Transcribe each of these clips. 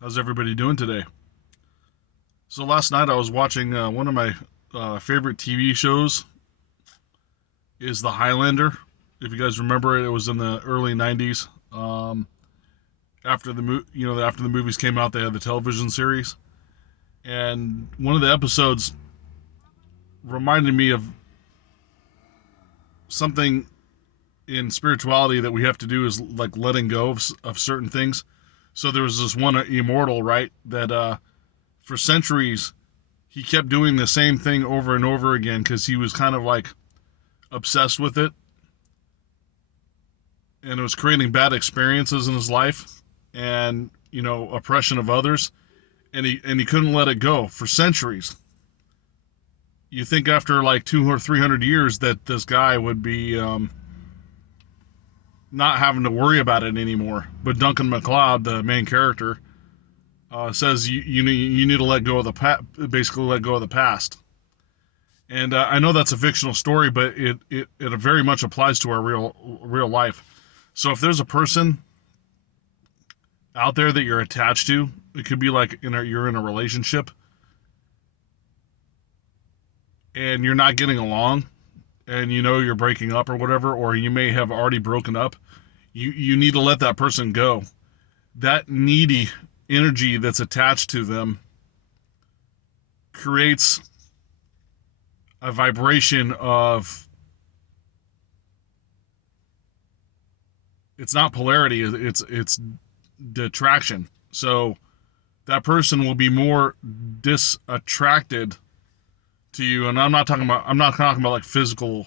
How's everybody doing today? So last night I was watching one of my favorite TV shows is The Highlander. If you guys remember it, it was in the early '90s. After after the movies came out, they had the television series, and one of the episodes reminded me of something in spirituality that we have to do is like letting go of certain things. So there was this one immortal, right, that for centuries he kept doing the same thing over and over again because he was kind of like obsessed with it, and it was creating bad experiences in his life, and oppression of others, and he couldn't let it go for centuries. You think after like 200 or 300 years that this guy would be not having to worry about it anymore, but Duncan MacLeod, the main character, says you need to let go of basically let go of the past. And I know that's a fictional story, but it very much applies to our real life. So if there's a person out there that you're attached to, it could be like you're in a relationship and you're not getting along, and you're breaking up or whatever, or you may have already broken up. You need to let that person go. That needy energy that's attached to them creates a vibration of, it's not polarity, it's detraction. So that person will be more disattracted to you, and I'm not talking about like physical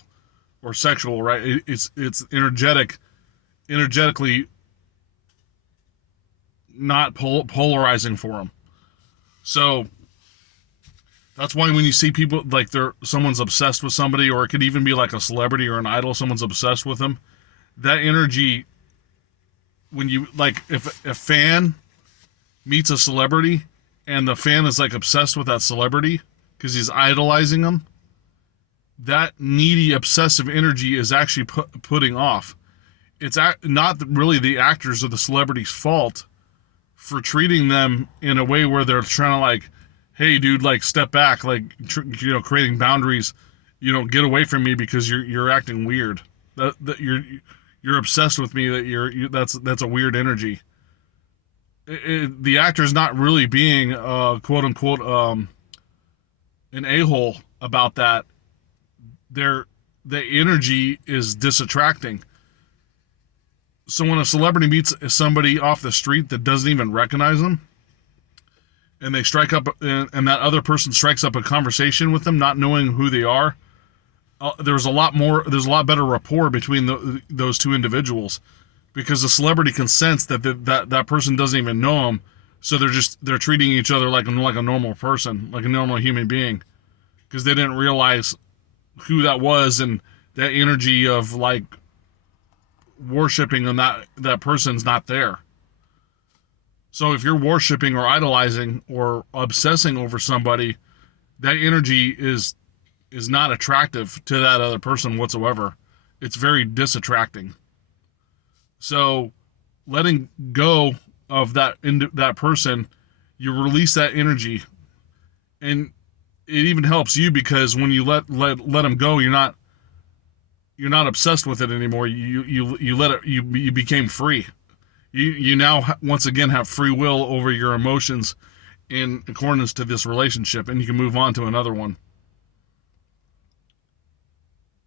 or sexual, right? It's energetically not polarizing for them. So that's why when you see people like someone's obsessed with somebody, or it could even be like a celebrity or an idol, someone's obsessed with them. That energy, when you like, if a fan meets a celebrity and the fan is like obsessed with that celebrity because he's idolizing them, that needy obsessive energy is actually putting off. It's not really the actors or the celebrity's fault for treating them in a way where they're trying to like, hey dude, like step back, like creating boundaries, get away from me because you're acting weird. That you're obsessed with me. That's a weird energy. The actor's not really being quote unquote an a-hole about that. The energy is disattracting. So when a celebrity meets somebody off the street that doesn't even recognize them, and they strike up, and that other person strikes up a conversation with them, not knowing who they are, there's a lot better rapport between those two individuals, because the celebrity can sense that person doesn't even know them, so they're treating each other like a normal person, like a normal human being, because they didn't realize who that was, and that energy of like worshiping, and that person's not there. So if you're worshiping or idolizing or obsessing over somebody, that energy is not attractive to that other person whatsoever. It's very disattracting. So letting go of that person, you release that energy, and it even helps you because when you let them go, you're not obsessed with it anymore. You let it, you became free. You now once again have free will over your emotions in accordance to this relationship, and you can move on to another one.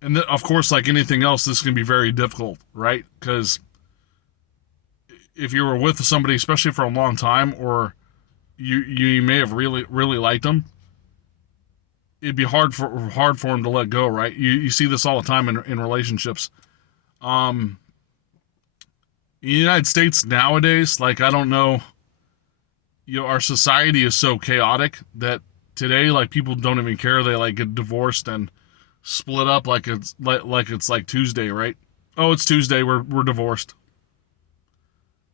And of course, like anything else, this can be very difficult, right? Because if you were with somebody, especially for a long time, or you may have really liked them, it'd be hard for them to let go, right? You see this all the time in relationships. Um, in the United States nowadays, like I don't know, our society is so chaotic that today, like people don't even care. They like get divorced and split up like it's Tuesday, right? Oh, it's Tuesday. We're divorced.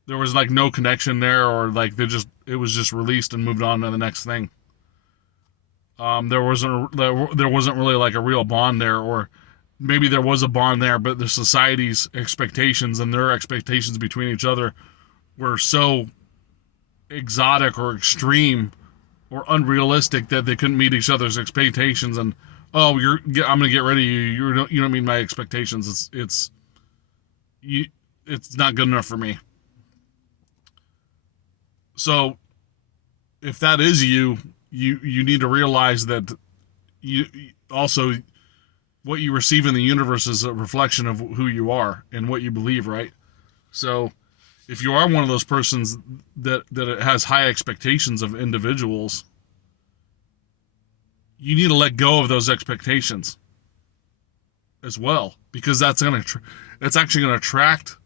There was like no connection there, or like it was just released and moved on to the next thing. There wasn't really like a real bond there, or maybe there was a bond there, but the society's expectations and their expectations between each other were so exotic or extreme or unrealistic that they couldn't meet each other's expectations, and oh, I'm gonna get rid of you. You don't meet my expectations. It's not good enough for me. So if that is you need to realize that you also, what you receive in the universe is a reflection of who you are and what you believe, right? So if you are one of those persons that has high expectations of individuals, you need to let go of those expectations as well, because that's actually going to attract.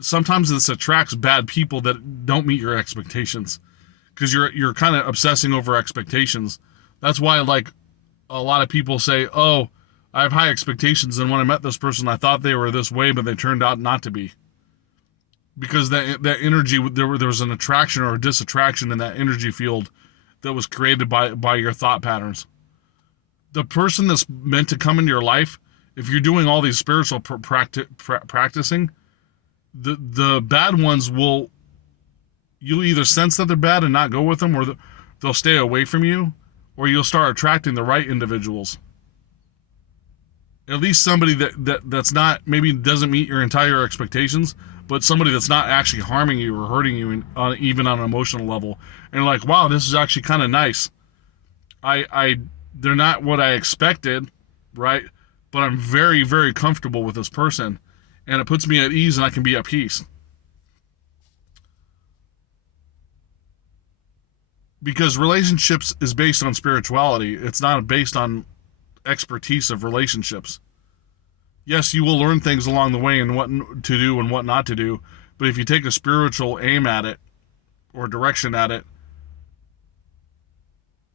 Sometimes this attracts bad people that don't meet your expectations, because you're kind of obsessing over expectations. That's why, like, a lot of people say, "Oh, I have high expectations, and when I met this person, I thought they were this way, but they turned out not to be." Because that energy, there was an attraction or a disattraction in that energy field that was created by your thought patterns. The person that's meant to come into your life, if you're doing all these spiritual practicing, the bad ones you'll either sense that they're bad and not go with them, or they'll stay away from you, or you'll start attracting the right individuals. At least somebody that's not, maybe doesn't meet your entire expectations, but somebody that's not actually harming you or hurting you even on an emotional level. And you're like, wow, this is actually kind of nice. They're not what I expected, right? But I'm very, very comfortable with this person, and it puts me at ease, and I can be at peace. Because relationships is based on spirituality. It's not based on expertise of relationships. Yes, you will learn things along the way and what to do and what not to do, but if you take a spiritual aim at it or direction at it,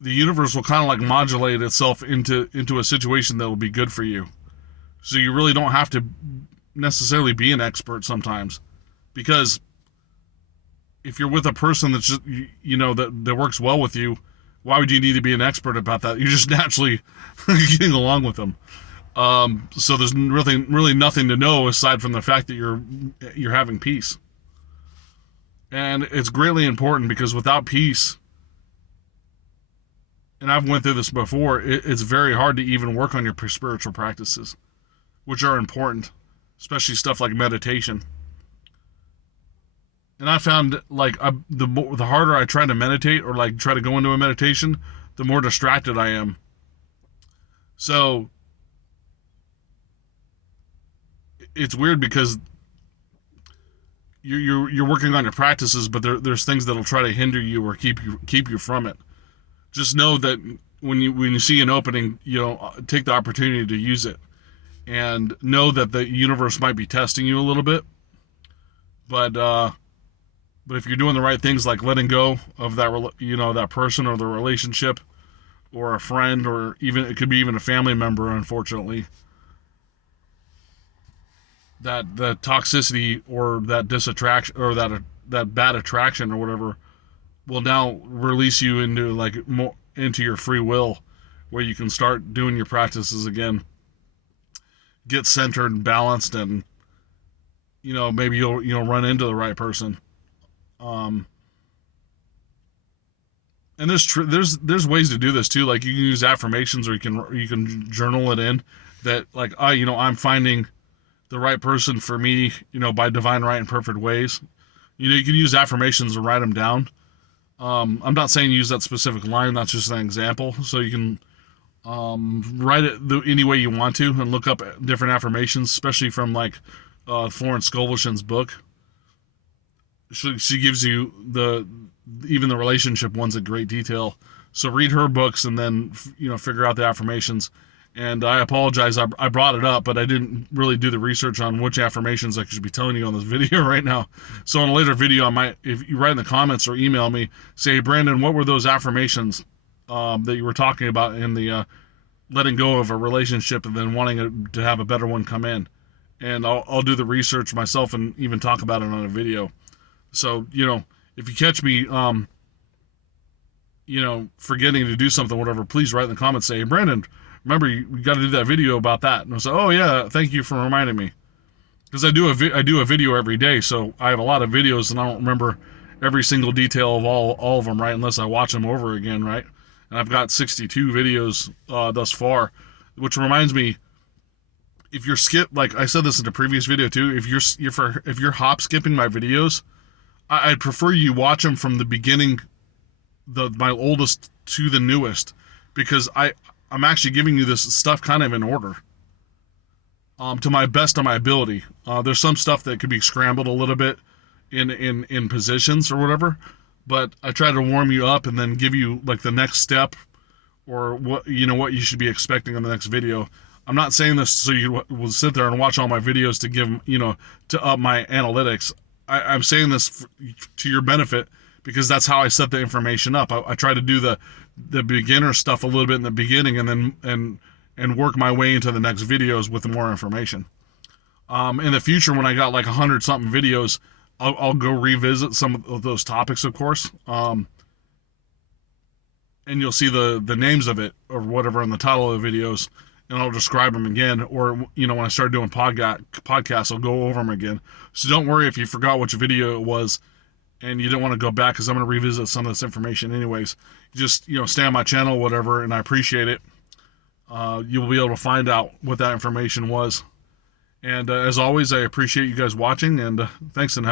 the universe will kind of like modulate itself into a situation that will be good for you. So you really don't have to necessarily be an expert sometimes, because if you're with a person that's just, that works well with you, why would you need to be an expert about that? You're just naturally getting along with them. So there's really nothing to know aside from the fact that you're having peace. And it's greatly important, because without peace, and I've went through this before, it's very hard to even work on your spiritual practices, which are important, especially stuff like meditation. And I found, like, the harder I try to meditate, or like try to go into a meditation, the more distracted I am. So it's weird, because you're working on your practices, but there's things that'll try to hinder you or keep you from it. Just know that when you see an opening, take the opportunity to use it, and know that the universe might be testing you a little bit. But if you're doing the right things, like letting go of that person or the relationship or a friend, or even it could be even a family member, unfortunately, that the toxicity or that disattraction or that bad attraction or whatever will now release you into your free will, where you can start doing your practices again, get centered and balanced, and maybe you'll run into the right person. And there's ways to do this too. Like, you can use affirmations, or you can journal it in that, like, I'm finding the right person for me, by divine right and perfect ways. You can use affirmations and write them down. I'm not saying use that specific line. That's just an example. So you can write it any way you want to, and look up different affirmations, especially from like Florence Scovelshion's book. She gives you even the relationship ones in great detail. So read her books, and then figure out the affirmations. And I apologize, I brought it up, but I didn't really do the research on which affirmations I should be telling you on this video right now. So in a later video, I might, if you write in the comments or email me, say, hey, Brandon, what were those affirmations that you were talking about in the letting go of a relationship and then wanting to have a better one come in? And I'll do the research myself and even talk about it on a video. So, if you catch me, forgetting to do something, whatever, please write in the comments, say, hey, Brandon, remember, you got to do that video about that. And I'll say, oh yeah, thank you for reminding me. Because I do a video every day, so I have a lot of videos, and I don't remember every single detail of all of them, right? Unless I watch them over again, right? And I've got 62 videos thus far, which reminds me, if you're like I said this in the previous video too, if you're hop skipping my videos, I'd prefer you watch them from the beginning, my oldest to the newest, because I'm actually giving you this stuff kind of in order, to my best of my ability. There's some stuff that could be scrambled a little bit in positions or whatever, but I try to warm you up and then give you like the next step, or what what you should be expecting in the next video. I'm not saying this so you will sit there and watch all my videos to give to up my analytics. I'm saying this to your benefit, because that's how I set the information up. I try to do the beginner stuff a little bit in the beginning, and then and work my way into the next videos with more information. In the future, when I got like 100 something videos, I'll go revisit some of those topics, of course. And you'll see the names of it or whatever in the title of the videos, and I'll describe them again. Or when I start doing podcasts, I'll go over them again. So don't worry if you forgot which video it was and you don't want to go back, because I'm going to revisit some of this information anyways. Just stay on my channel, whatever, and I appreciate it. You'll be able to find out what that information was. And as always, I appreciate you guys watching, and thanks, and have